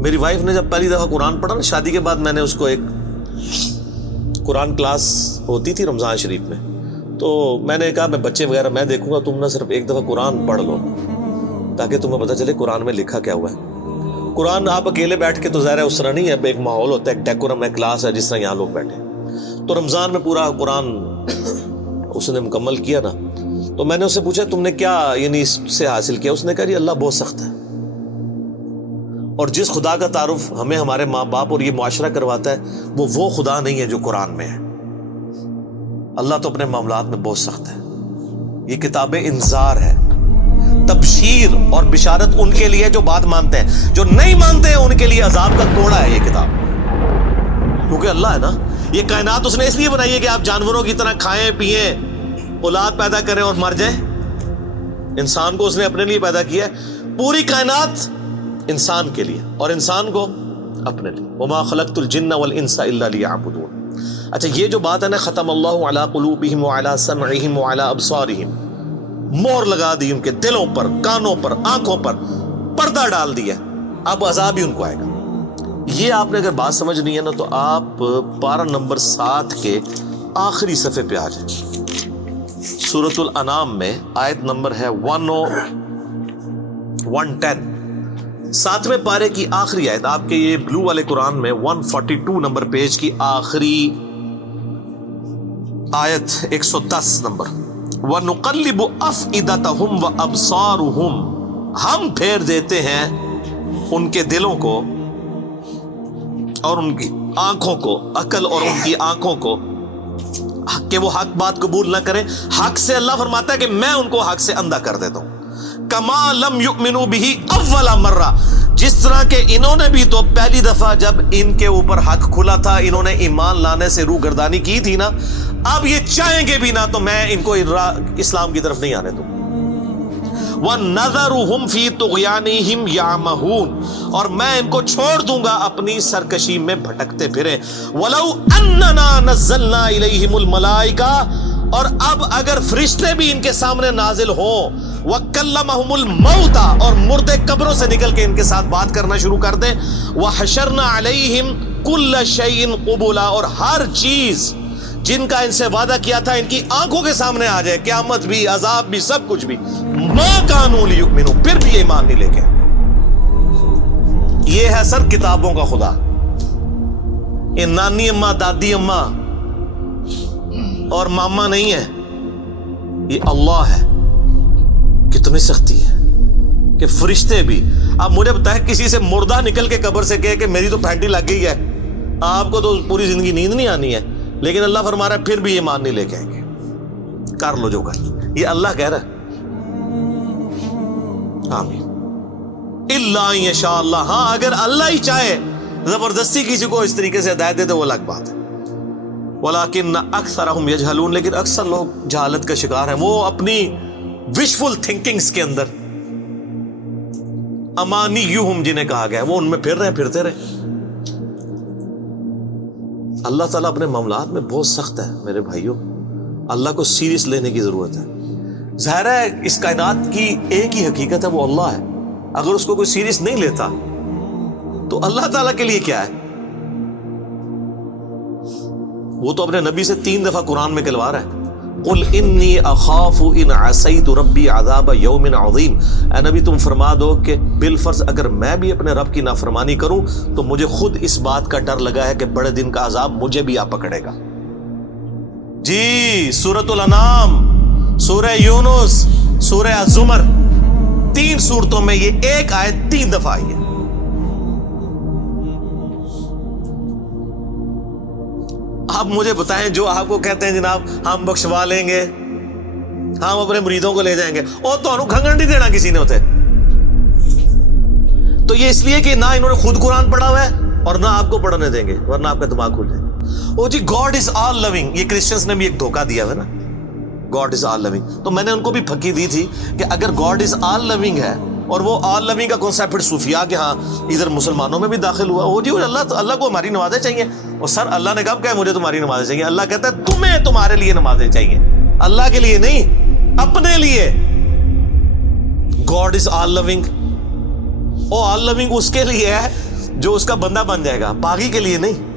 میری وائف نے جب پہلی دفعہ قرآن پڑھا نا شادی کے بعد، میں نے اس کو ایک قرآن کلاس ہوتی تھی رمضان شریف میں، تو میں نے کہا میں بچے وغیرہ میں دیکھوں گا، تم نہ صرف ایک دفعہ قرآن پڑھ لو تاکہ تمہیں پتہ چلے قرآن میں لکھا کیا ہوا ہے۔ قرآن آپ اکیلے بیٹھ کے تو ظاہر ہے اس طرح نہیں ہے، ایک ماحول ہوتا ہے، ایک ڈیکورم ہے، کلاس ہے، جس طرح یہاں لوگ بیٹھے۔ تو رمضان میں پورا قرآن اس نے مکمل کیا نا، تو میں نے اس سے پوچھا تم نے کیا یعنی اس سے حاصل کیا؟ اس نے کہا جی اللہ بہت سخت ہے، اور جس خدا کا تعارف ہمیں ہمارے ماں باپ اور یہ معاشرہ کرواتا ہے وہ خدا نہیں ہے جو قرآن میں ہے۔ اللہ تو اپنے معاملات میں بہت سخت ہے۔ یہ کتاب انذار ہے، تبشیر اور بشارت ان کے لیے جو بات مانتے ہیں، جو نہیں مانتے ہیں ان کے لیے عذاب کا کوڑا ہے یہ کتاب، کیونکہ اللہ ہے نا، یہ کائنات اس نے اس لیے بنائی ہے کہ آپ جانوروں کی طرح کھائیں پیئیں، اولاد پیدا کریں اور مر جائیں۔ انسان کو اس نے اپنے لیے پیدا کیا ہے، پوری کائنات انسان کے لیے اور انسان کو اپنے لیے۔ وما خلقت الجن والانس الا لیعبدون۔ اچھا یہ جو بات ہے نا ختم اللہ علی قلوبہم وعلی سمعہم وعلی ابصارہم، مہر لگا دی ان کے دلوں پر، کانوں پر، آنکھوں پر، پردہ ڈال دیا، اب عذاب ہی ان کو آئے گا۔ یہ آپ نے اگر بات سمجھنی ہے نا تو آپ پارہ نمبر 7 کے آخری صفحے پہ آ جائیں۔ سورۃ الانعام میں آیت نمبر ہے 110، 7ویں پارے کی آخری آیت، آپ کے یہ بلو والے قرآن میں 142 نمبر پیج کی آخری آیت 110 نمبر۔ وَنُقَلِّبُ أَفْئِدَتَهُمْ وَأَبْصَارُهُمْ، ہم پھیر دیتے ہیں ان کے دلوں کو اور ان کی آنکھوں کو، عقل اور ان کی آنکھوں کو، کہ وہ حق بات قبول نہ کریں۔ حق سے اللہ فرماتا ہے کہ میں ان کو حق سے اندھا کر دیتا ہوں۔ کما لم یؤمنوا بہ اول مرہ، جس طرح کہ انہوں نے بھی تو پہلی دفعہ جب ان کے اوپر حق کھلا تھا انہوں نے ایمان لانے سے روح گردانی کی تھی نا، اب یہ چاہیں گے بھی نہ تو میں ان کو اسلام کی طرف نہیں آنے دوں۔ وَنَذَرُهُمْ فِي طُغْيَانِهِمْ يَعْمَهُونَ، اور میں ان کو چھوڑ دوں گا اپنی سرکشی میں بھٹکتے پھرے۔ وَلَوْ أَنَّنَا نَزَّلْنَا إِلَيْهِمُ الْمَلَائِكَةَ، اور اب اگر فرشتے بھی ان کے سامنے نازل ہوں، وَكَلَّمَهُمُ الْمَوْتَى، اور مردے قبروں سے نکل کے ان کے ساتھ بات کرنا شروع کر دیں، وَحَشَرْنَا عَلَيْهِمْ كُلَّ شَيْءٍ قُبُلًا، اور ہر چیز جن کا ان سے وعدہ کیا تھا ان کی آنکھوں کے سامنے آ جائے، قیامت بھی، عذاب بھی، سب کچھ بھی، ما کانوا لیؤمنوا، پھر بھی ایمان نہیں لے کے۔ یہ ہے سر کتابوں کا خدا، یہ نانی اماں، دادی اماں اور ماما نہیں ہے، یہ اللہ ہے۔ کتنی سختی ہے کہ فرشتے بھی۔ اب مجھے بتائیں کسی سے مردہ نکل کے قبر سے کہے کہ میری تو پھینٹی لگ گئی ہے، آپ کو تو پوری زندگی نیند نہیں آنی ہے، لیکن اللہ فرما رہا ہے پھر بھی ایمان نہیں لے کے آئیں گے۔ کر لو جو کر، یہ اللہ کہہ رہا ہے۔ آمین۔ الا ان یشاء اللہ، ہاں اگر اللہ ہی چاہے زبردستی کسی کو اس طریقے سے ہدایت دے تو وہ الگ بات ہے۔ ولکن اکثرهم یجہلون، لیکن اکثر لوگ جہالت کا شکار ہیں، وہ اپنی وشفل تھنکنگز کے اندر، امانیہم جنہیں کہا گیا ہے، وہ ان میں پھر رہے، پھرتے رہے۔ اللہ تعالیٰ اپنے معاملات میں بہت سخت ہے میرے بھائیوں، اللہ کو سیریس لینے کی ضرورت ہے۔ ظاہر ہے اس کائنات کی ایک ہی حقیقت ہے، وہ اللہ ہے، اگر اس کو کوئی سیریس نہیں لیتا تو اللہ تعالیٰ کے لیے کیا ہے؟ وہ تو اپنے نبی سے 3 دفعہ قرآن میں کہلوا رہا ہے، قل انی اخاف ان عصیت ربی عذاب یوم عظیم، اے نبی تم فرما دو کہ بالفرض اگر میں بھی اپنے رب کی نافرمانی کروں تو مجھے خود اس بات کا ڈر لگا ہے کہ بڑے دن کا عذاب مجھے بھی آ پکڑے گا۔ جی سورۃ الانعام، سورہ یونس، سورہ الزمر، 3 سورتوں میں یہ ایک آیت 3 دفعہ آئی ہے۔ آپ مجھے بتائیں جو آپ کو کہتے ہیں جناب ہم بخشوا لیں گے، ہم اپنے مریدوں کو لے جائیں گے، اور تو انہوں کھنگن نہیں دینا کسی نے ہوتے، تو یہ اس لیے کہ نہ انہوں نے خود قرآن پڑھا ہوا ہے اور نہ آپ کو پڑھنے دیں گے، ورنہ آپ کا دماغ کھل جائے گا۔ او جی گاڈ از آل لونگ، یہ کرسچنز نے بھی ایک دھوکہ دیا ہے نا، گاڈ از آل لونگ، تو میں نے ان کو بھی پھکی دی تھی کہ اگر گاڈ از آل لونگ ہے اور وہ آل لونگ کا کانسیپٹ پھر صوفیاء کے ہاں ادھر مسلمانوں میں بھی داخل ہوا، وہ جی اللہ کو ہماری نمازیں چاہیے، اور سر اللہ نے کب کہا مجھے تمہاری نمازیں چاہیے؟ اللہ کہتا ہے تمہیں تمہارے لیے نمازیں چاہیے، اللہ کے لیے نہیں، اپنے لیے۔ گاڈ از آل لونگ، او آل لونگ اس کے لیے ہے جو اس کا بندہ بن جائے گا، باغی کے لیے نہیں.